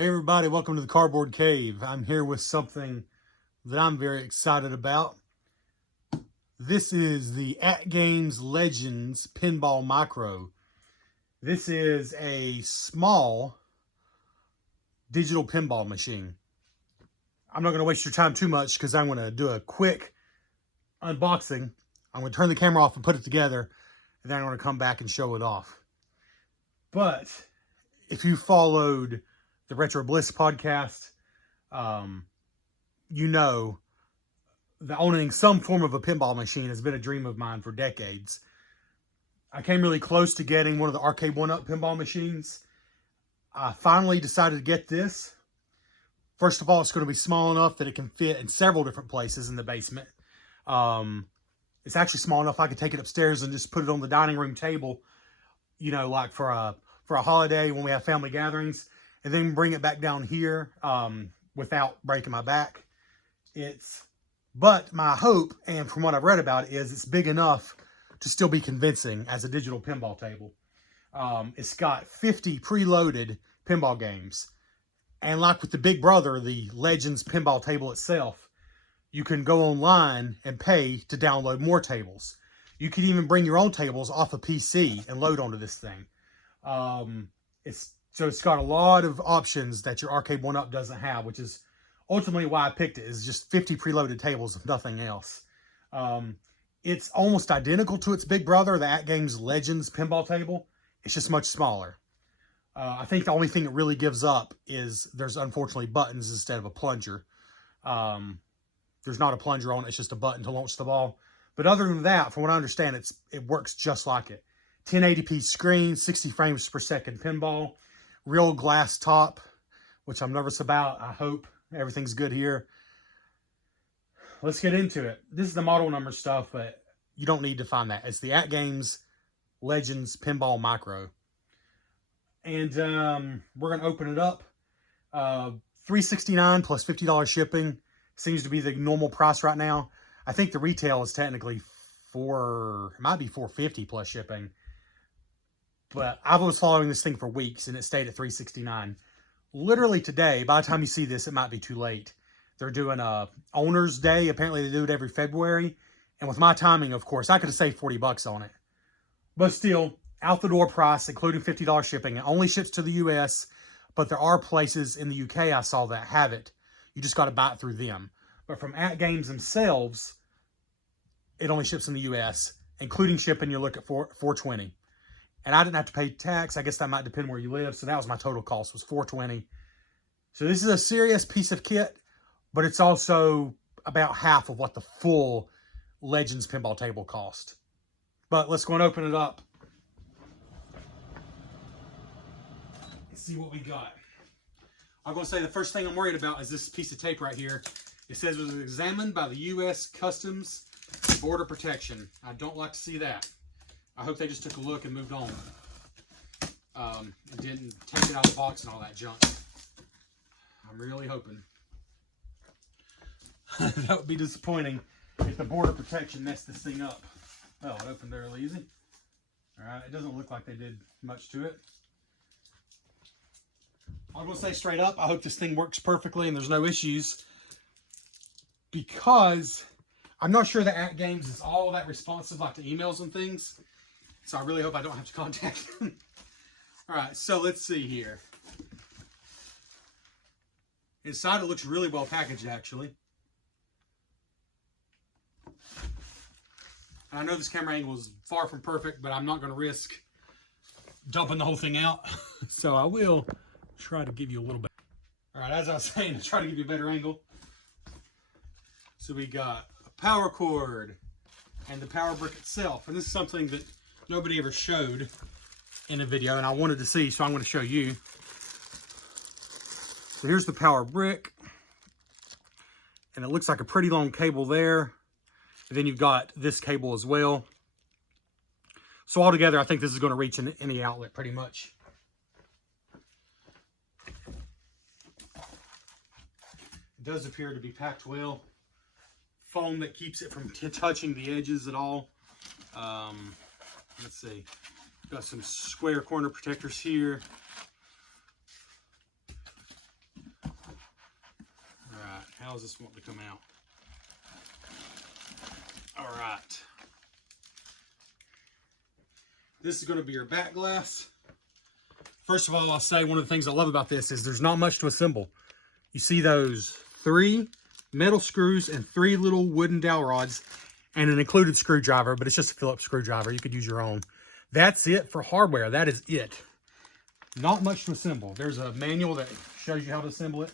Hey everybody, welcome to the Cardboard Cave. I'm here with something that I'm very excited about. This is the At Games Legends Pinball Micro. This is a small digital pinball machine. I'm not going to waste your time too much because I'm going to do a quick unboxing. I'm going to turn the camera off and put it together, and then I'm going to come back and show it off. But if you followed the Retro Bliss podcast, you know that owning some form of a pinball machine has been a dream of mine for decades. I came really close to getting one of the arcade 1-up pinball machines. I finally decided to get this. First of all, it's going to be small enough that it can fit in several different places in the basement. It's actually small enough I could take it upstairs and just put it on the dining room table, you know, like for a holiday when we have family gatherings, and then bring it back down here without breaking my back. But my hope, and from what I've read about it, is it's big enough to still be convincing as a digital pinball table. It's got 50 preloaded pinball games. And like with the Big Brother, the Legends pinball table itself, you can go online and pay to download more tables. You can even bring your own tables off a PC and load onto this thing. It's got a lot of options that your arcade 1-up doesn't have, which is ultimately why I picked it. Is just 50 preloaded tables, if nothing else. It's almost identical to its big brother, the At Games Legends pinball table. It's just much smaller. I think the only thing it really gives up is there's unfortunately buttons instead of a plunger. There's not a plunger on it, it's just a button to launch the ball. But other than that, from what I understand, it works just like it. 1080p screen, 60 frames per second pinball, real glass top, which I'm nervous about. I hope everything's good here. Let's get into it. This is the model number stuff, but you don't need to find that. It's the At Games Legends Pinball Micro. And we're going to open it up. $369 plus $50 shipping. Seems to be the normal price right now. I think the retail is technically it might be $450 plus shipping. But I was following this thing for weeks and it stayed at $369. Literally today, by the time you see this, it might be too late. They're doing a owner's day. Apparently they do it every February. And with my timing, of course, I could have saved 40 bucks on it. But still, out the door price, including $50 shipping. It only ships to the US, but there are places in the UK I saw that have it. You just got to buy it through them. But from At Games themselves, it only ships in the US, including shipping. You look at $420. And I didn't have to pay tax. I guess that might depend where you live. So that was my total cost, was $420. So this is a serious piece of kit, but it's also about half of what the full Legends pinball table cost. But let's go and open it up. Let's see what we got. I'm going to say the first thing I'm worried about is this piece of tape right here. It says it was examined by the U.S. Customs Border Protection. I don't like to see that. I hope they just took a look and moved on. And didn't take it out of the box and all that junk. I'm really hoping. That would be disappointing if the Border Protection messed this thing up. Oh, it opened fairly easy. Alright, it doesn't look like they did much to it. I'm going to say straight up, I hope this thing works perfectly and there's no issues. Because I'm not sure that At Games is all that responsive like to emails and things. So I really hope I don't have to contact them. Alright, so let's see here. Inside it looks really well packaged actually. And I know this camera angle is far from perfect, but I'm not going to risk dumping the whole thing out. So I will try to give you a little bit. Alright, as I was saying, to try to give you a better angle. So we got a power cord and the power brick itself. And this is something that nobody ever showed in a video, and I wanted to see, so I'm going to show you. So here's the power brick. And it looks like a pretty long cable there. And then you've got this cable as well. So altogether, I think this is going to reach in any outlet pretty much. It does appear to be packed well. Foam that keeps it from touching the edges at all. Let's see. Got some square corner protectors here. How is this wanting to come out? All right. This is going to be your back glass. First of all, I'll say one of the things I love about this is there's not much to assemble. You see those 3 metal screws and 3 little wooden dowel rods and an included screwdriver, but it's just a Phillips screwdriver. You could use your own. That's it for hardware. That is it. Not much to assemble. There's a manual that shows you how to assemble it.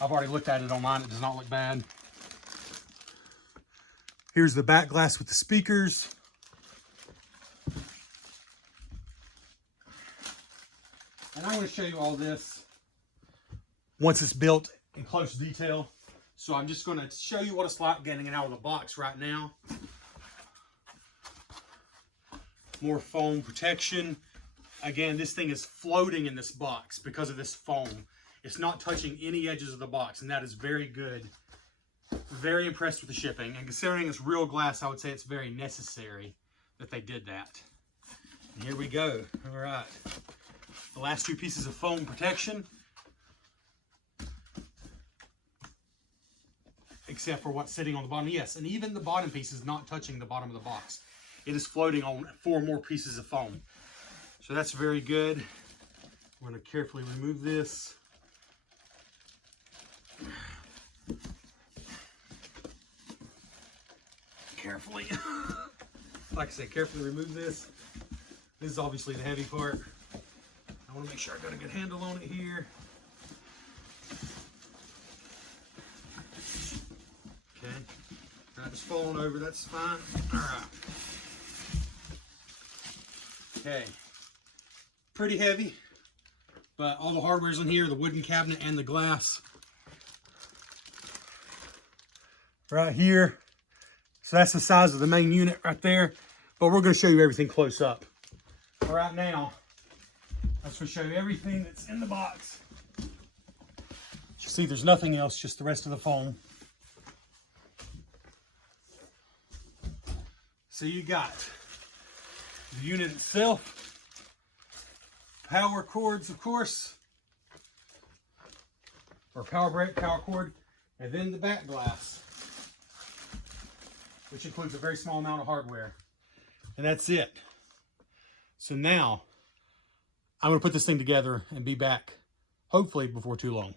I've already looked at it online. It does not look bad. Here's the back glass with the speakers. And I'm going to show you all this once it's built in close detail. So I'm just going to show you what it's like getting it out of the box right now. More foam protection. Again, this thing is floating in this box because of this foam. It's not touching any edges of the box, and that is very good. Very impressed with the shipping. And considering it's real glass, I would say it's very necessary that they did that. And here we go. All right. The last 2 pieces of foam protection. Except for what's sitting on the bottom. Yes, and even the bottom piece is not touching the bottom of the box. It is floating on 4 more pieces of foam. So that's very good. I'm going to carefully remove this. Carefully. Like I said, carefully remove this. This is obviously the heavy part. I want to make sure I got a good handle on it here. Okay. All right, it's falling over. That's fine. All right. Okay. Pretty heavy, but all the hardware's in here, the wooden cabinet and the glass. Right here. So that's the size of the main unit right there. But we're going to show you everything close up. All right, now, let's show you everything that's in the box. You see, there's nothing else, just the rest of the foam. So you got the unit itself, power cords, of course, or power brick, power cord, and then the back glass, which includes a very small amount of hardware. And that's it. So now, I'm going to put this thing together and be back, hopefully before too long.